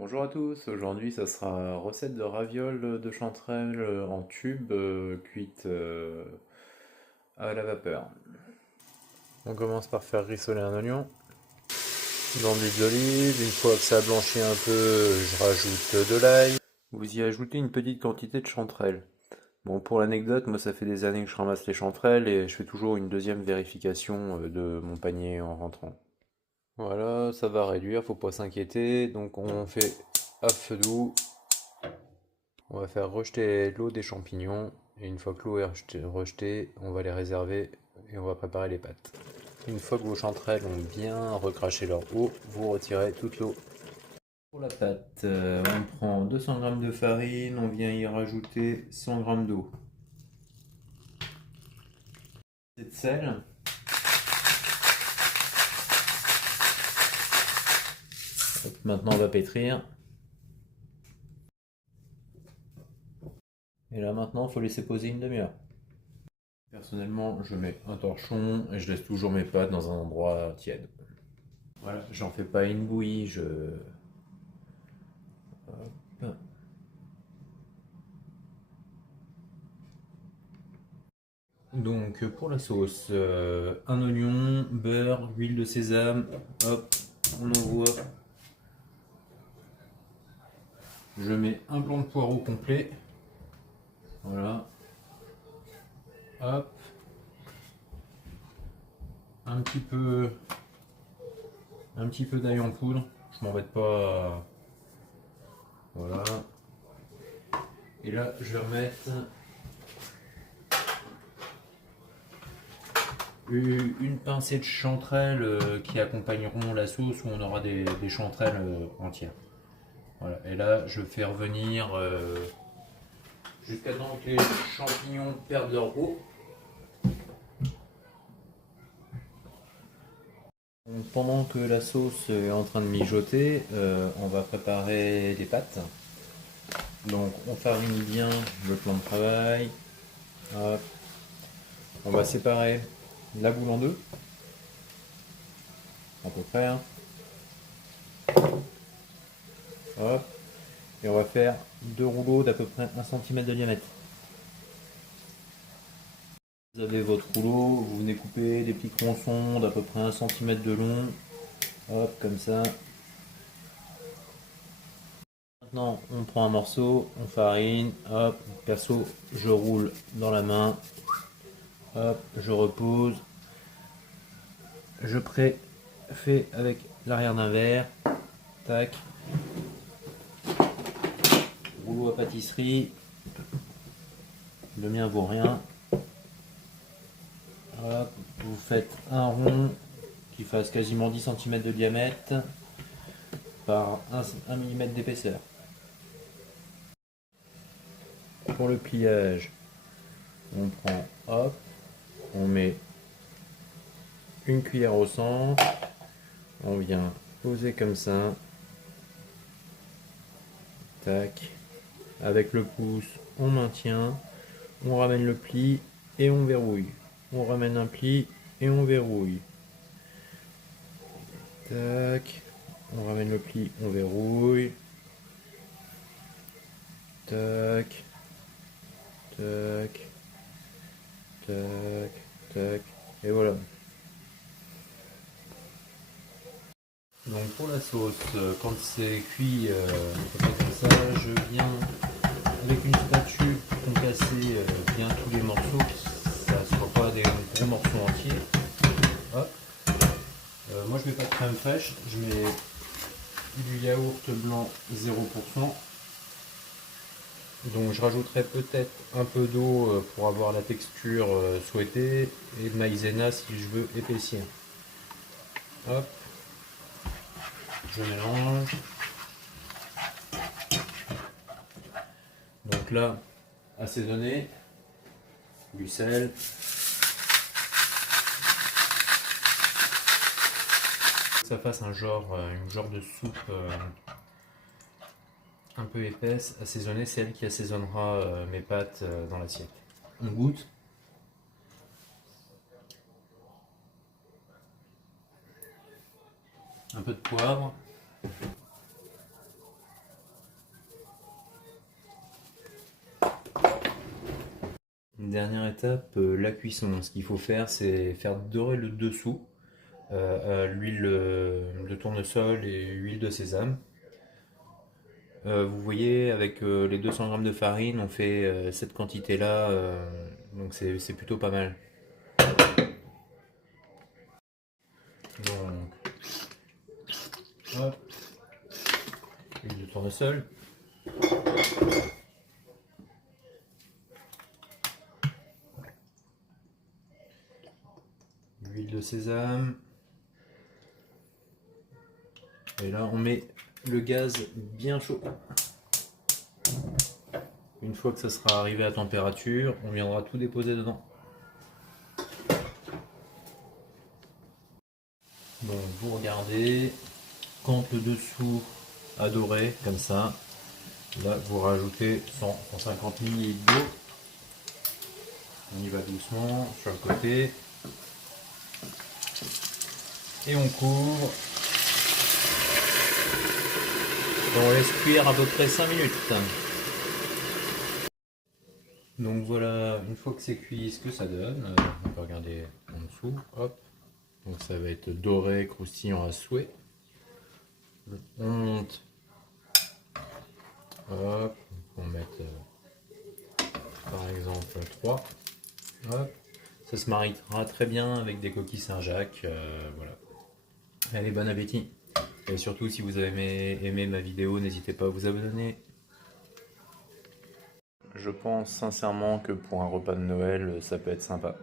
Bonjour à tous, aujourd'hui ça sera recette de ravioles de chanterelle en tube cuite à la vapeur. On commence par faire rissoler un oignon dans de l'huile d'olive. Une fois que ça a blanchi un peu, je rajoute de l'ail. Vous y ajoutez une petite quantité de chanterelle. Bon, pour l'anecdote, moi ça fait des années que je ramasse les chanterelles et je fais toujours une deuxième vérification de mon panier en rentrant. Voilà, ça va réduire, faut pas s'inquiéter. Donc on fait à feu doux. On va faire rejeter l'eau des champignons et une fois que l'eau est rejetée, on va les réserver et on va préparer les pâtes. Une fois que vos chanterelles ont bien recraché leur eau, vous retirez toute l'eau. Pour la pâte, on prend 200 g de farine, on vient y rajouter 100 g d'eau. C'est de sel. Maintenant on va pétrir. Et là maintenant il faut laisser poser une demi-heure. Personnellement, je mets un torchon et je laisse toujours mes pâtes dans un endroit tiède. Voilà, j'en fais pas une bouillie, Hop. Donc pour la sauce, un oignon, beurre, huile de sésame, hop, on envoie. Je mets un blanc de poireau complet, voilà, hop, un petit peu, un petit peu d'ail en poudre, je m'embête pas, voilà. Et là je vais remettre une pincée de chanterelle qui accompagneront la sauce où on aura des chanterelles entières. Voilà. Et là je fais revenir jusqu'à temps que les champignons perdent leur eau. Donc, pendant que la sauce est en train de mijoter, on va préparer les pâtes. Donc on farine bien le plan de travail. Hop. On va séparer la boule en deux, à peu près, hein. Hop. Et on va faire deux rouleaux d'à peu près 1 cm de diamètre. Vous avez votre rouleau, vous venez couper des petits tronçons d'à peu près 1 cm de long. Hop, comme ça. Maintenant, on prend un morceau, on farine, hop, perso, je roule dans la main, hop, je repose, je préfais avec l'arrière d'un verre, tac, rouleau à pâtisserie, le mien vaut rien, hop, vous faites un rond qui fasse quasiment 10 cm de diamètre par 1 mm d'épaisseur. Pour le pliage, on prend, hop, on met une cuillère au centre, on vient poser comme ça, tac, avec le pouce on maintient, on ramène le pli et on verrouille, on ramène un pli et on verrouille, tac, on ramène le pli, on verrouille, tac, tac, tac, tac, et voilà. Donc pour la sauce, quand c'est cuit comme ça, je viens avec une spatule concasser bien tous les morceaux, que ça ne soit pas des gros morceaux entiers. Hop. Moi je mets pas de crème fraîche, je mets du yaourt blanc 0%. Donc je rajouterai peut-être un peu d'eau pour avoir la texture souhaitée et de maïzena si je veux épaissir. Hop, je mélange. Donc là, assaisonner, du sel. Que ça fasse une genre de soupe un peu épaisse, assaisonnée, c'est elle qui assaisonnera mes pâtes dans l'assiette. On goûte. Un peu de poivre. Dernière étape, la cuisson. Ce qu'il faut faire, c'est faire dorer le dessous à l'huile de tournesol et huile de sésame. Vous voyez, avec les 200 grammes de farine, on fait cette quantité-là, donc c'est plutôt pas mal. Donc, hop, huile de tournesol. Huile de sésame. Et là, on met le gaz bien chaud. Une fois que ça sera arrivé à température, on viendra tout déposer dedans. Donc vous regardez, quand le dessous a doré comme ça, là vous rajoutez 150 ml d'eau. On y va doucement sur le côté. Et on couvre. Et on laisse cuire à peu près 5 minutes. Donc voilà, une fois que c'est cuit, ce que ça donne. On peut regarder en dessous. Hop. Donc ça va être doré, croustillant à souhait. On monte. Hop. On va mettre par exemple 3. Hop. Ça se mariera très bien avec des coquilles Saint-Jacques. Voilà. Allez, bon appétit. Et surtout, si vous avez aimé ma vidéo, n'hésitez pas à vous abonner. Je pense sincèrement que pour un repas de Noël, ça peut être sympa.